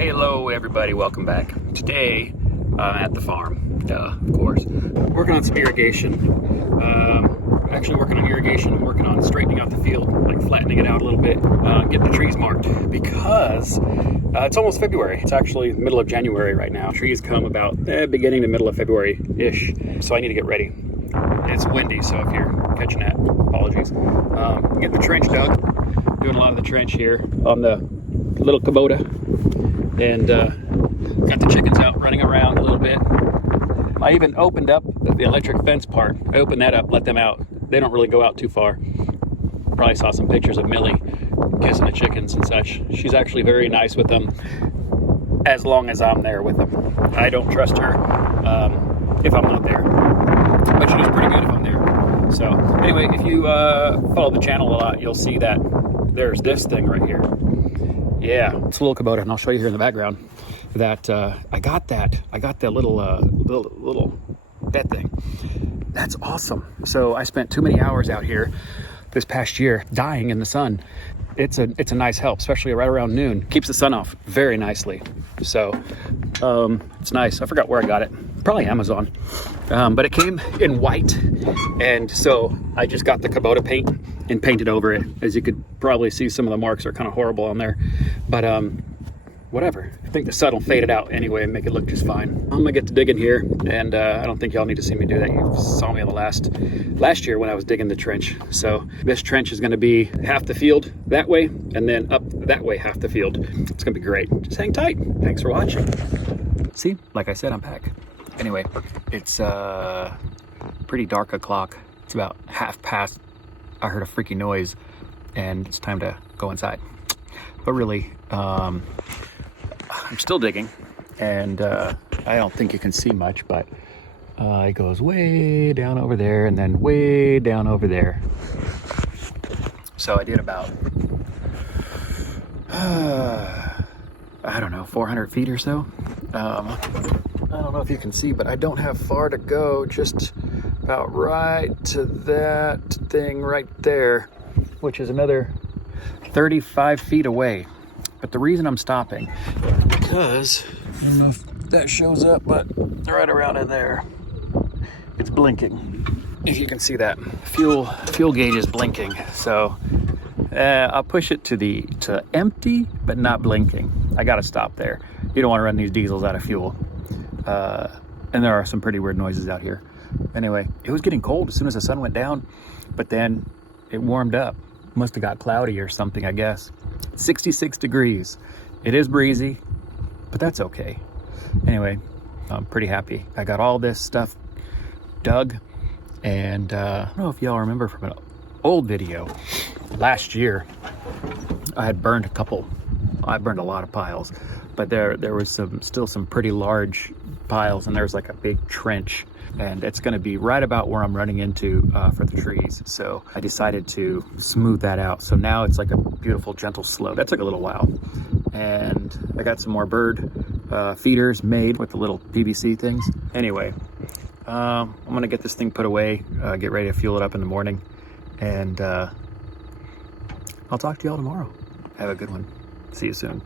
Hello everybody, welcome back. Today I'm at the farm, duh, of course. Working on some irrigation. Actually working on irrigation and working on straightening out the field, like flattening it out a little bit, getting the trees marked because it's almost February. It's actually the middle of January right now. Trees come about beginning to middle of February-ish, so I need to get ready. It's windy, so if you're catching that, apologies. Getting the trench dug, doing a lot of the trench here on the little Kubota, and got the chickens out running around a little bit. I even opened up the electric fence part. I opened that up, let them out. They don't really go out too far. Probably saw some pictures of Millie kissing the chickens and such. She's actually very nice with them as long as I'm there with them. I don't trust her if I'm not there, but she's pretty good if I'm there. So anyway, if you follow the channel a lot, you'll see that there's this thing right here. Yeah, it's a little Kubota, and I'll show you here in the background that I got that little that thing. That's awesome. So I spent too many hours out here this past year dying in the sun. It's a nice help, especially right around noon. Keeps the sun off very nicely. So it's nice. I forgot where I got it. Probably Amazon. But it came in white, and so I just got the Kubota paint and painted over it. As you could probably see, some of the marks are kind of horrible on there, but whatever. I think the sun will fade it out anyway and make it look just fine. I'm gonna get to digging here, and I don't think y'all need to see me do that. You saw me on the last year when I was digging the trench. So this trench is gonna be half the field that way, and then up that way half the field. It's gonna be great. Just hang tight. Thanks for watching. See, like I said, I'm back. Anyway, it's pretty dark o'clock. It's about 1:30. I heard a freaky noise, and it's time to go inside. But really, I'm still digging, and I don't think you can see much, but it goes way down over there and then way down over there. So I did about, I don't know, 400 feet or so. I don't know if you can see, but I don't have far to go, just about right to that thing right there, which is another 35 feet away. But the reason I'm stopping, because I don't know if that shows up, but right around in there, it's blinking. If you can see that, fuel gauge is blinking. So I'll push it to empty, but not blinking. I gotta stop there. You don't want to run these diesels out of fuel. And there are some pretty weird noises out here. Anyway, it was getting cold as soon as the sun went down, but then it warmed up. Must have got cloudy or something, I guess. 66 degrees. It is breezy, but that's okay. Anyway, I'm pretty happy. I got all this stuff dug, and I don't know if y'all remember from an old video. Last year, I had burned I burned a lot of piles, but there was still some pretty large piles, and there's like a big trench, and it's going to be right about where I'm running into for the trees. So I decided to smooth that out. So now it's like a beautiful gentle slope. That took a little while, and I got some more bird feeders made with the little PVC things. Anyway, I'm going to get this thing put away, get ready to fuel it up in the morning, and I'll talk to y'all tomorrow. Have a good one. See you soon.